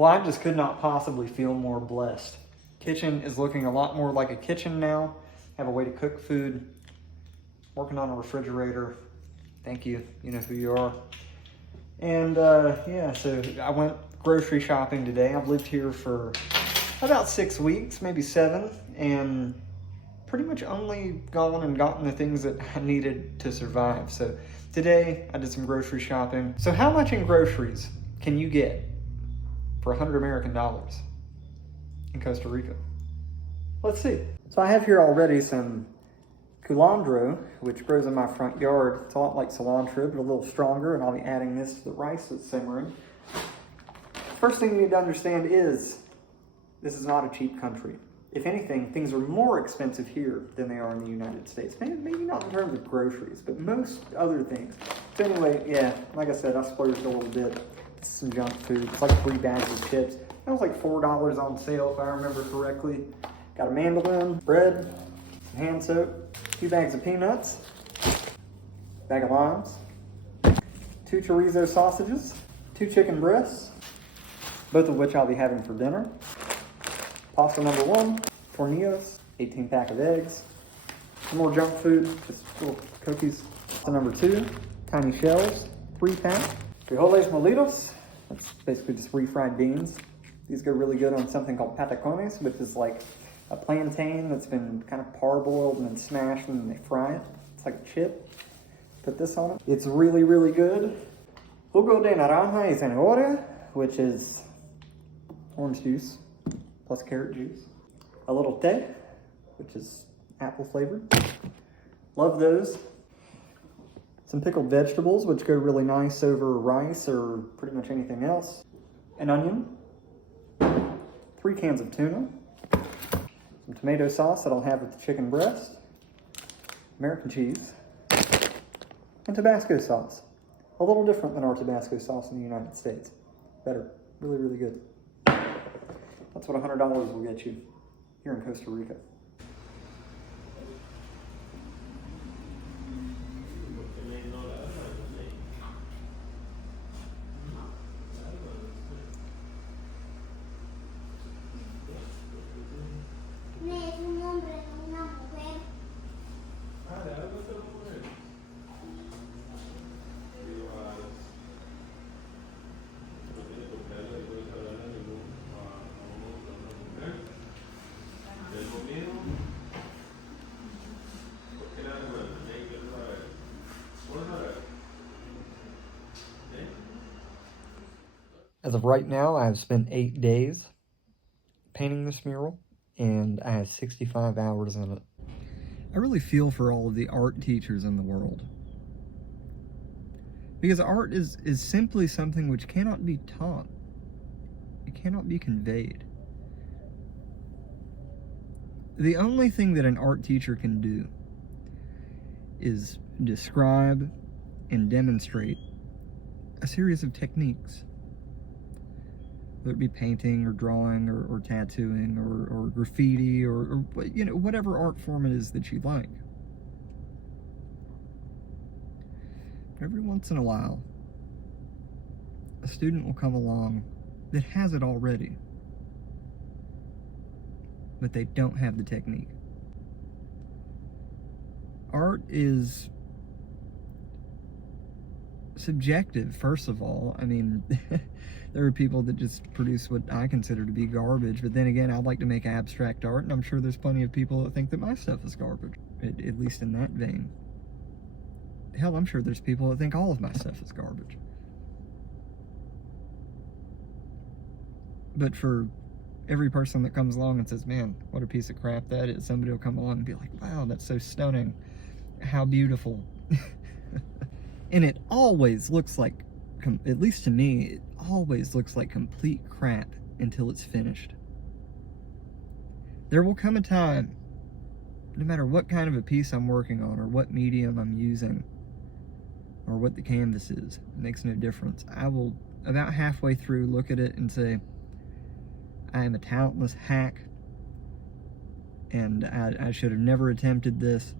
Well, I just could not possibly feel more blessed. Kitchen is looking a lot more like a kitchen now. Have a way to cook food. Working on a refrigerator. Thank you. You know who you are. And yeah, so I went grocery shopping today. I've lived here for about 6 weeks, maybe 7, and pretty much only gone and gotten the things that I needed to survive. So today I did some grocery shopping. So how much in groceries can you get for 100 American dollars in Costa Rica? Let's see. So I have here already some culantro, which grows in my front yard. It's a lot like cilantro, but a little stronger, and I'll be adding this to the rice that's simmering. First thing you need to understand is this is not a cheap country. If anything, things are more expensive here than they are in the United States. Maybe not in terms of groceries, but most other things. So anyway, yeah, like I said, I splurged a little bit. This is some junk food. It's like 3 bags of chips. That was like $4 on sale, if I remember correctly. Got a mandolin, bread, some hand soap, 2 bags of peanuts, bag of limes, 2 chorizo sausages, 2 chicken breasts, both of which I'll be having for dinner. Pasta number 1, tornillos, 18-pack of eggs, some more junk food, just little cookies. Pasta number 2, tiny shells, 3-pack. Frijoles molidos, that's basically just refried beans. These go really good on something called patacones, which is like a plantain that's been kind of parboiled and then smashed and then they fry it. It's like a chip. Put this on it. It's really, really good. Jugo de naranja y zanahoria, which is orange juice plus carrot juice. Elote, which is apple flavored. Love those. Some pickled vegetables, which go really nice over rice or pretty much anything else. An onion. 3 cans of tuna. Some tomato sauce that I'll have with the chicken breast. American cheese. And Tabasco sauce. A little different than our Tabasco sauce in the United States. Better. Really, really good. That's what $100 will get you here in Costa Rica. As of right now, I have spent 8 days painting this mural, and I have 65 hours in it. I really feel for all of the art teachers in the world. Because art is simply something which cannot be taught. It cannot be conveyed. The only thing that an art teacher can do is describe and demonstrate a series of techniques. Whether it be painting or drawing or tattooing or graffiti or you know, whatever art form it is that you like. But every once in a while, a student will come along that has it already, but they don't have the technique. Art is subjective, first of all. I mean, there are people that just produce what I consider to be garbage, but then again, I like to make abstract art, and I'm sure there's plenty of people that think that my stuff is garbage, at least in that vein. Hell, I'm sure there's people that think all of my stuff is garbage. But for every person that comes along and says, man, what a piece of crap that is, somebody will come along and be like, wow, that's so stunning. How beautiful. And it always looks like, at least to me, it always looks like complete crap until it's finished. There will come a time, no matter what kind of a piece I'm working on or what medium I'm using or what the canvas is, it makes no difference. I will, about halfway through, look at it and say, I am a talentless hack and I should have never attempted this.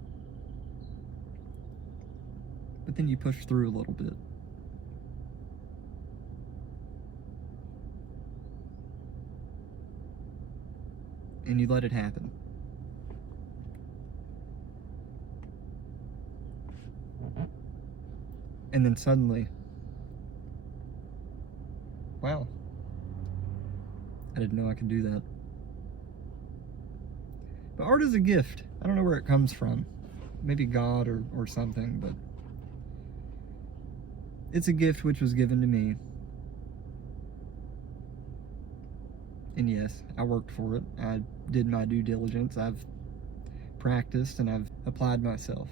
But then you push through a little bit. and you let it happen. And then suddenly, wow, I didn't know I could do that. But art is a gift. I don't know where it comes from. Maybe God or something, but it's a gift which was given to me. And yes, I worked for it. I did my due diligence. I've practiced and I've applied myself.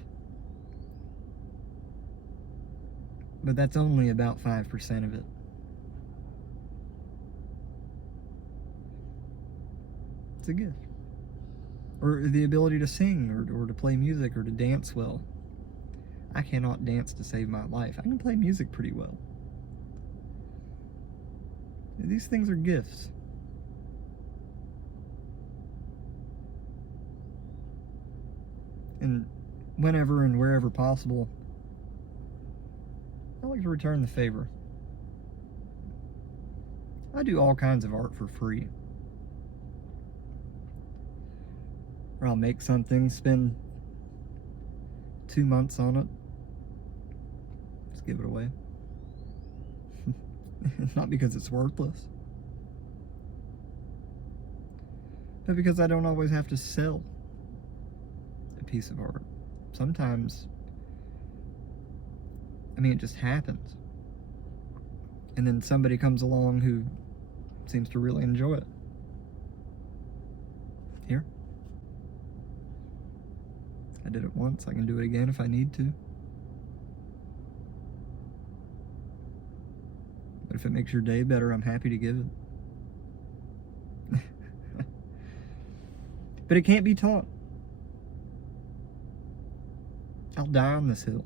But that's only about 5% of it. It's a gift. Or the ability to sing, or to play music, or to dance well. I cannot dance to save my life. I can play music pretty well. These things are gifts. And whenever and wherever possible, I like to return the favor. I do all kinds of art for free. Or I'll make something, spend 2 months on it, just give it away. Not because it's worthless, but because I don't always have to sell a piece of art. Sometimes, it just happens. And then somebody comes along who seems to really enjoy it. Here. I did it once, I can do it again if I need to. But if it makes your day better, I'm happy to give it. But it can't be taught. I'll die on this hill.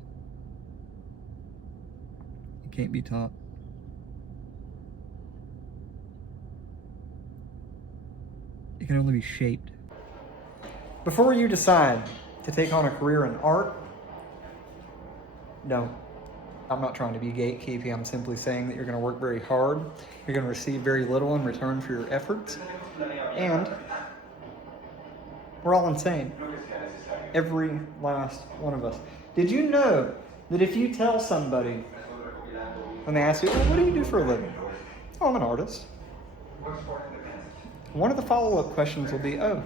It can't be taught. It can only be shaped. Before you decide to take on a career in art, don't. I'm not trying to be gatekeeping. I'm simply saying that you're going to work very hard. You're going to receive very little in return for your efforts. And we're all insane. Every last one of us. Did you know that if you tell somebody, when they ask you, well, what do you do for a living? Oh, I'm an artist. One of the follow-up questions will be, oh,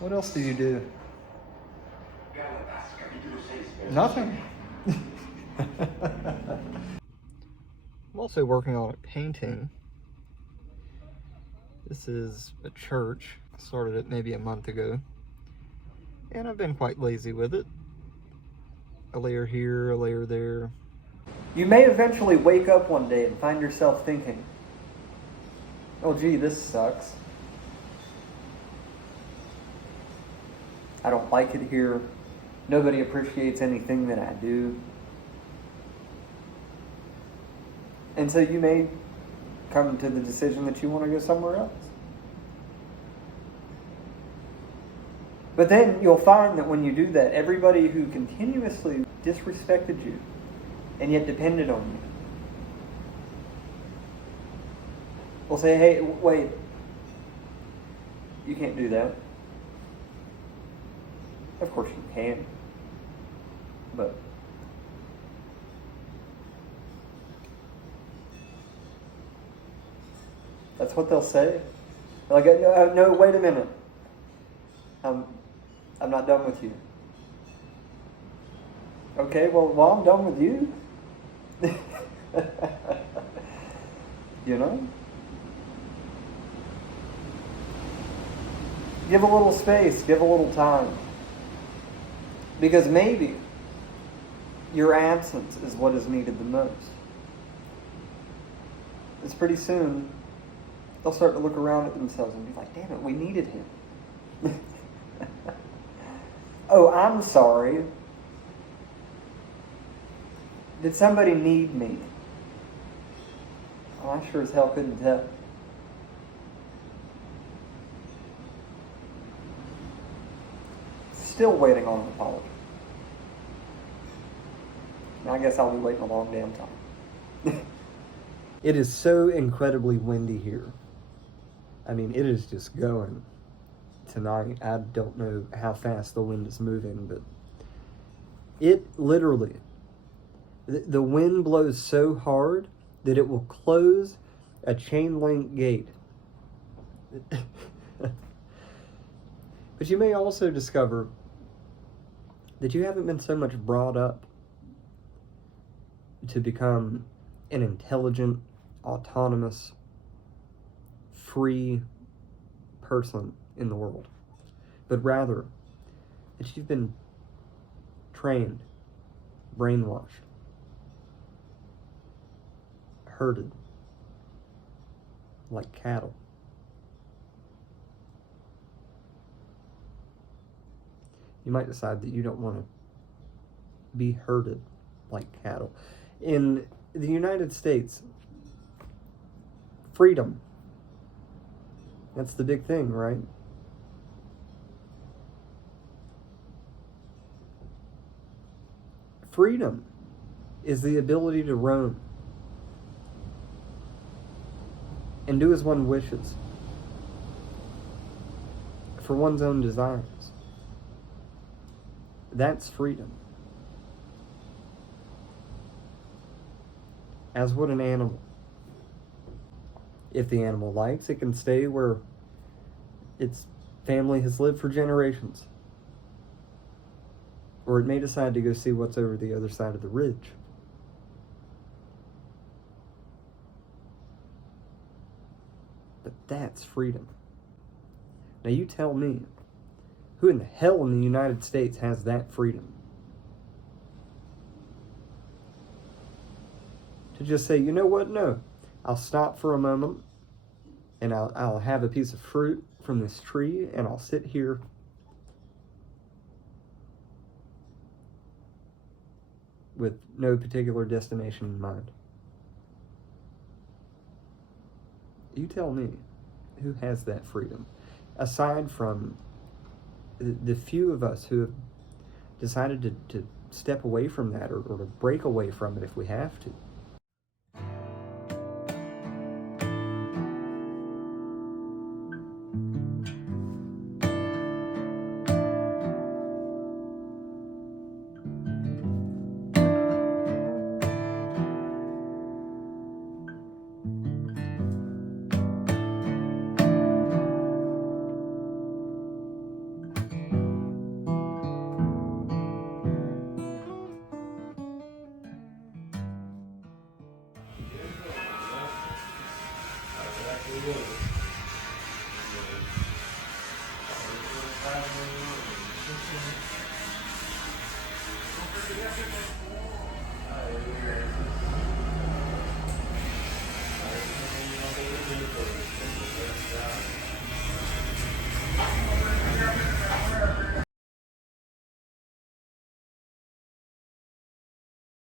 what else do you do? Nothing. I'm also working on a painting. This is a church. I started it maybe a month ago. And I've been quite lazy with it. A layer here, a layer there. You may eventually wake up one day and find yourself thinking, oh gee, this sucks. I don't like it here. Nobody appreciates anything that I do. And so you may come to the decision that you want to go somewhere else. But then you'll find that when you do that, everybody who continuously disrespected you and yet depended on you will say, hey, wait, you can't do that. Of course you can, but that's what they'll say. They're like, no, wait a minute. I'm not done with you. Okay, well, while I'm done with you, you know? Give a little space, give a little time. Because maybe your absence is what is needed the most. It's pretty soon, they'll start to look around at themselves and be like, damn it, we needed him. Oh, I'm sorry. Did somebody need me? Oh, I sure as hell couldn't tell. Still waiting on an apology. I guess I'll be waiting a long damn time. It is so incredibly windy here. I mean, it is just going tonight. I don't know how fast the wind is moving, but it literally, the wind blows so hard that it will close a chain link gate. But you may also discover that you haven't been so much brought up to become an intelligent, autonomous, free person in the world, but rather that you've been trained, brainwashed, herded like cattle. You might decide that you don't want to be herded like cattle. In the United States, freedom, that's the big thing, right? Freedom is the ability to roam and do as one wishes for one's own desires. That's freedom. As would an animal. If the animal likes, it can stay where its family has lived for generations. Or it may decide to go see what's over the other side of the ridge. But that's freedom. Now you tell me, who in the hell in the United States has that freedom? To just say, you know what, no, I'll stop for a moment and I'll have a piece of fruit from this tree and I'll sit here with no particular destination in mind. You tell me, who has that freedom? Aside from the few of us who have decided to step away from that or to break away from it if we have to.